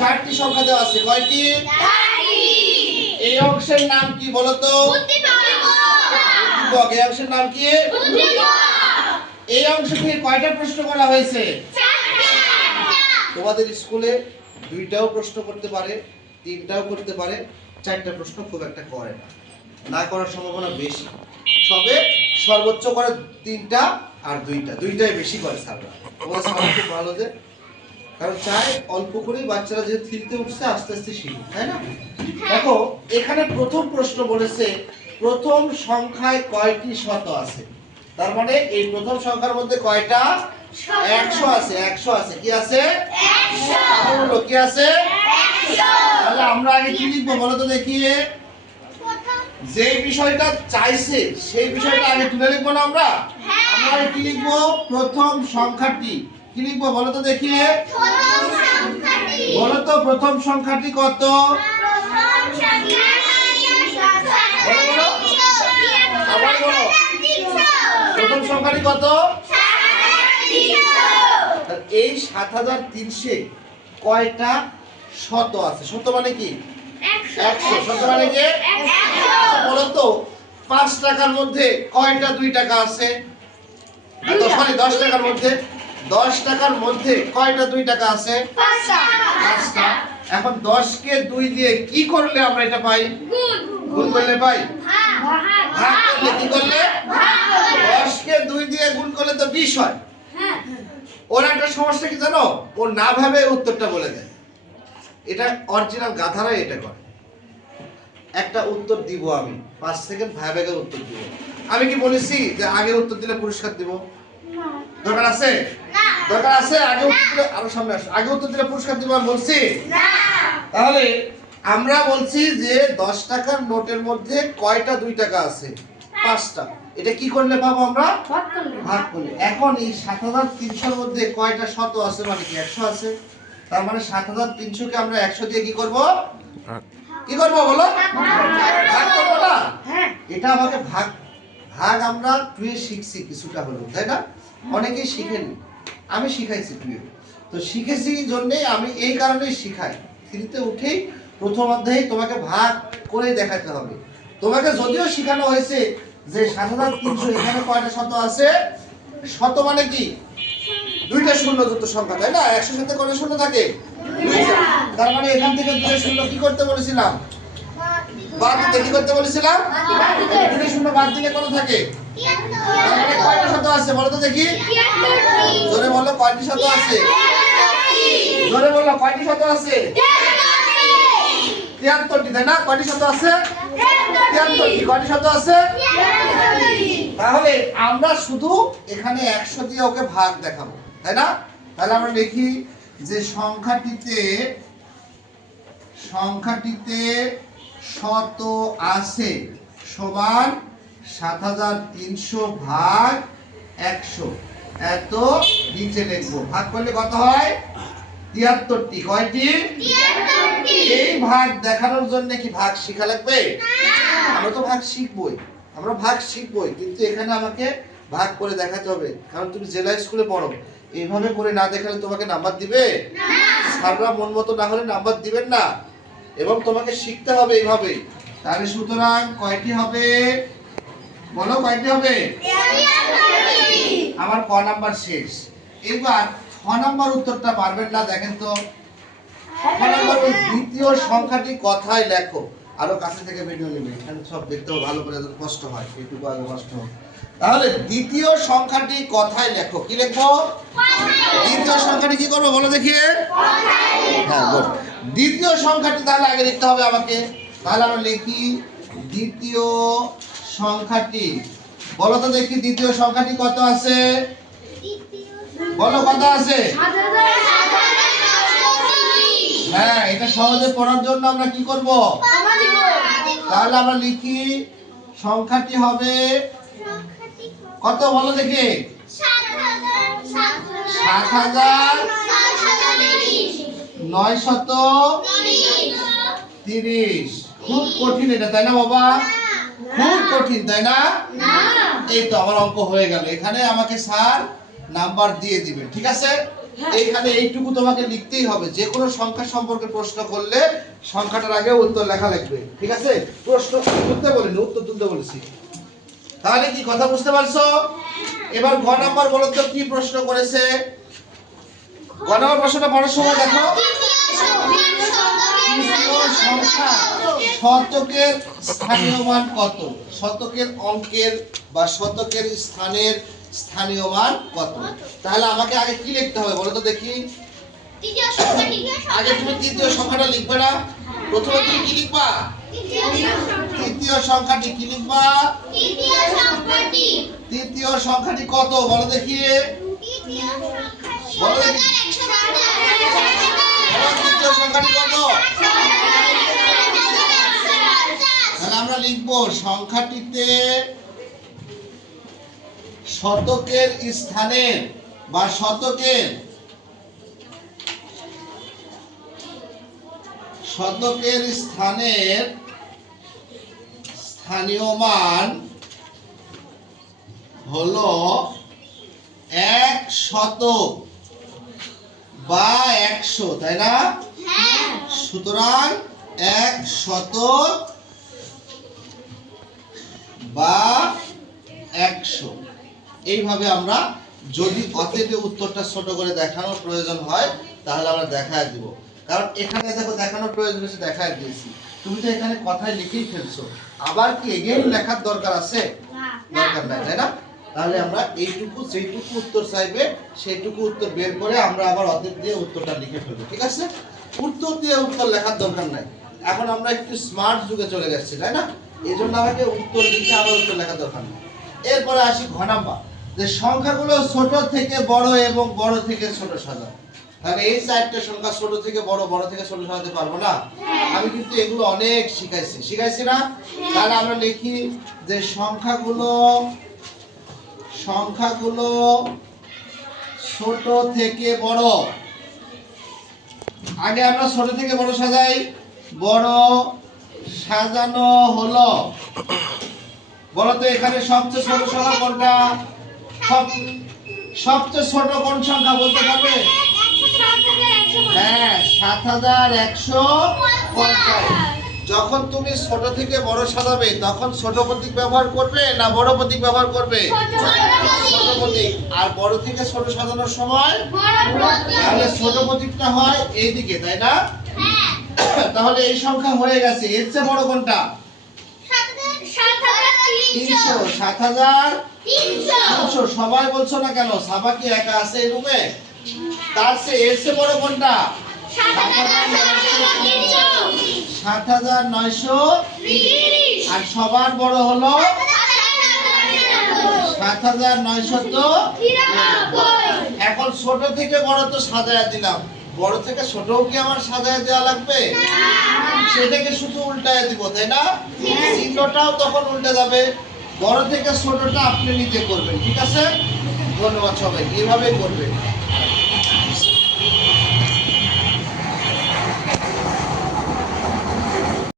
চারটি সংখ্যা দেওয়া আছে। কয়টি? এই অংশের নাম কি বলো তো? উদ্দীপক। এই অংশের নাম কি? এই অংশ থেকে কয়টা প্রশ্ন করা হয়েছে? তোমাদের স্কুলে দুইটাও প্রশ্ন করতে পারে, তিনটাও করতে পারে, চারটা প্রশ্ন খুব একটা করে না, না করার সম্ভাবনা বেশি। সবে সর্বোচ্চ করে তিনটা আর দুইটাই বেশি করে স্যাররা। তোমাদের স্যার খুব ভালো, যে কারণ চাই অল্প করেই বাচ্চারা যে থ্রিতে উঠছে আস্তে আস্তে শিখুক, তাই না? দেখো এখানে প্রথম প্রশ্ন বলেছে প্রথম সংখ্যায় কয়টি শত আছে। তার মানে এই প্রথম সংখ্যার মধ্যে কয়টা? 100 আছে। 100 আছে। কি আছে? 100। কি আছে? 100। তাহলে আমরা আগে কি লিখবো বলো তো দেখি? যে বিষয়টা চাইছে সেই বিষয়টা আগে তুলে লিখবো না আমরা? আমরা কি লিখবো? প্রথম সংখ্যাটি। কি লিখবো বলো তো দেখি? বলো তো প্রথম সংখ্যাটি কত? আবার বলো, প্রথম সংখ্যাটি কত? এই 7300 কয়টা শত আছে? শত মানে কি? 100। শত মানে কি? 100। বলো তো 5 টাকার মধ্যে কয়টা 2 টাকা আছে? সরি 10 টাকার মধ্যে 10 টাকার মধ্যে কয়টা 2 টাকা আছে? 5টা। এখন 10 কে 2 দিয়ে কি করলে আমরা এটা পাই? গুণ করলে পাই। ভাগ করলে কি করলে? 10 কে 2 দিয়ে গুণ করলে তো 20 হয়। ওর একটা সমস্যা কি জানো? ও না ভাবে উত্তরটা বলে দেয়। এটা অরিজিনাল গাধারাই এটা করে। একটা উত্তর দিব আমি, 5 সেকেন্ড ভাবে উত্তর দিব। আমি কি বলেছি যে আগে উত্তর দিলে পুরস্কার দিব? দরকার আছে? দরকার আছে? আগে উত্তর দিলে, আরো সামনে আসো, আগে উত্তর দিলে পুরস্কার দিব আমি বলছি? তাহলে আমরা বলছি যে 10 টাকার নোটের মধ্যে কয়টা 2 টাকা আছে? 5টা। এটা কি করলে পাবো আমরা? ভাগ করলে। এখন এই 7300 এর মধ্যে কয়টা শত আছে? মানে কি 100 আছে। তার মানে 7300 কে আমরা 100 দিয়ে কি করব? কি করব বলো? ভাগ করব না? এটা আমাকে ভাগ আমরা টুয়ে শিখছি কিছুটা হলো, তাই না? অনেকেই শিখেনি, আমি শিখাইছি টুয়ে। তো শিখেছি জন্যই আমি এই কারণেই শিখাই। থ্রিতে উঠেই প্রথম অধ্যায়ে তোমাকে ভাগ করে দেখাতে হবে। তোমাকে যদিও শেখানো হয়েছে যে 7300 এখানে কয়টা শত আছে? শত মানে কি? দুইটা শূন্য যুক্ত সংখ্যা, তাই না? 100 সাথে কয়টা শূন্য থাকে? দুইটা। তার মানে এখান থেকে দুইটা শূন্য কি করতে বলেছিলাম? বাদ দিতে। কি করতে বলেছিলাম? দুইটা শূন্য বাদ দিলে কত থাকে? 73। তার মানে কয়টা শত আছে বলো তো দেখি? 73। জোরে বলো কয়টি শত আছে? 73। জোরে বলো কয়টি শত আছে? 73টি, তাই না? কয়টি শত আছে? 73টি। কয়টি শত আছে? 73টি। তাহলে আমরা শুধু এখানে 100 দিয়ে ওকে ভাগ দেখাবো, তাই না? তাহলে আমরা লিখি যে সংখ্যাটিতে শত আছে সমান 7300 ভাগ 100। এত নিচে লিখবো। ভাগ করলে কত হয়? 73টি। কয়টি? 73টি। এই ভাগ দেখানোর জন্য কি ভাগ শেখা লাগবে? আমরা তো ভাগ শিখবই, আমরা ভাগ শিখবই, কিন্তু এখানে আমাকে ভাগ করে দেখাতে হবে। কারণ তুমি জেলা স্কুলে পড়ো, এইভাবে করে না দেখালে তোমাকে নাম্বার দিবে না। স্যাররা মন মতো না হলে নাম্বার দিবেন না, এবং তোমাকে শিখতে হবে এইভাবে। তাহলে সুতরাং কয়টি হবে বলো? কয়টি হবে? 73টি। আমার ক নাম্বার শেষ। এবার খ নাম্বার উত্তরটা পারবেন না, দেখেন তো। খ নাম্বার দ্বিতীয় সংখ্যাটি কথায় লেখো। আরো কাছে থেকে ভিডিও নেবে, এখানে সব দেখতে ভালো করে কষ্ট হয়, একটু আগে কষ্ট হয়। তাহলে দ্বিতীয় সংখ্যাটি কথায় লেখো। কি লিখবো? দ্বিতীয় সংখ্যাটি কি করবো বলো দেখি? হ্যাঁ গুড। দ্বিতীয় সংখ্যাটি তাহলে আগে লিখতে হবে আমাকে। তাহলে আমরা লিখি দ্বিতীয় সংখ্যাটি। বলো তো দেখি দ্বিতীয় সংখ্যাটি কত আছে? বলো কত আছে? হ্যাঁ, এটা সহজে পড়ার জন্য আমরা কি করব? তাহলে আমরা লিখি সংখ্যাটি হবে কত বলো দেখি? ৭৯৩০। খুব কঠিন এটা, তাই না বাবা? খুব কঠিন, তাই না? এই তো আমার অঙ্ক হয়ে গেল। এখানে আমাকে স্যার নাম্বার দিয়ে দিবেন, ঠিক আছে? এইখানে এইটুকু তোমাকে লিখতেই হবে। যে কোনো সংখ্যা সম্পর্কে প্রশ্ন করলে সংখ্যাটার আগে উত্তর লেখা লাগবে, ঠিক আছে? প্রশ্ন তুলতে বলিনি, উত্তর তুলতে বলেছি। তাহলে কি কথা বুঝতে পারছো? এবার ঘ নাম্বার বলো তো কি প্রশ্ন করেছে। ঘ নাম্বার প্রশ্নটা পড়ার সময় দেখো। সংখ্যা শতকের স্থানীয় মান কত? শতকের অঙ্কের বা শতকের স্থানের স্থানীয় মান কত? তাহলে আমাকে আগে কি লিখতে হবে বলো তো দেখি। আগে তুমি তৃতীয় সংখ্যাটা লিখবে না? প্রথমে তুমি কি লিখবা? তৃতীয় সংখ্যাটি কি লিখবা? তৃতীয় সংখ্যাটি কত বলো দেখি। বলো দেখি তৃতীয় সংখ্যাটি কত? তাহলে আমরা লিখবো সংখ্যাটিতে শতকের স্থানের বা শতকের স্থানের স্থানীয় মান হলো 100 বা 100, তাই না? সুতরাং 100 বা 100 এইভাবে আমরা যদি অতএব উত্তরটা ছোট করে দেখানোর প্রয়োজন হয় তাহলে আমরা দেখায় দিব। কারণ এখানে দেখো দেখানোর প্রয়োজন হচ্ছে, দেখায় দিয়েছি। তুমি তো এখানে কথায় লিখেই ফেলছো, আবার কি এগেইন লেখার দরকার আছে? দরকার নাই, তাই না? তাহলে আমরা এইটুকু যেটুকু উত্তর চাইবে সেইটুকু উত্তর বের করে আমরা আবার অতএব দিয়ে উত্তরটা লিখে ফেলবো, ঠিক আছে? উত্তর দিয়ে উত্তর লেখার দরকার নাই। এখন আমরা একটু স্মার্ট যুগে চলে যাচ্ছি, তাই না? এই জন্য আমাকে উত্তর লিখে আবার উত্তর লেখার দরকার নেই। এরপরে আসি ঘ নাম্বার, যে সংখ্যাগুলো ছোট থেকে বড় এবং বড় থেকে ছোট সাজাও। তাহলে এই চারটে সংখ্যা ছোট থেকে বড়, বড় থেকে ছোট সাজাতে পারবো না? আমি কিন্তু এগুলো অনেক শিখাইছি না? তাহলে আমরা লিখি যে সংখ্যাগুলো ছোট থেকে বড়। আগে আমরা ছোট থেকে বড় সাজাই। বড় সাজানো হলো, বলো তো এখানে সবচেয়ে ছোট সংখ্যা কোনটা? সবচেয়ে ছোট কোন সংখ্যা বলতে পারবে? হ্যাঁ, 7150। যখন তুমি ছোট থেকে বড় সাজাবে তখন ছোট প্রতীক ব্যবহার করবে না বড় প্রতীক ব্যবহার করবে? ছোট প্রতীক। আর বড় থেকে ছোট সাজানোর সময় তাহলে ছোট প্রতীকটা হয় এইদিকে, তাই না? তাহলে এই সংখ্যা হয়ে গেছে। এর চেয়ে বড় কোনটা? 7300। সবাই বলছো না কেন? সাবা কি একা আছে এই রুমে? তার চেয়ে এর চেয়ে বড় কোনটা? 7930। আর সবার বড় হলো 7993। এখন ছোট থেকে বড় তো সাজায়া দিলাম, বড় থেকে ছোটও কি আমার সাজায়া দেওয়া লাগবে? সেটাকে শুধু উল্টায় দিব, তাই না? চিহ্নটাও তখন উল্টে যাবে। বড় থেকে ছোটটা আপনি নিজে করবেন, ঠিক আছে? ধন্যবাদ সবাই, এইভাবেই করবেন।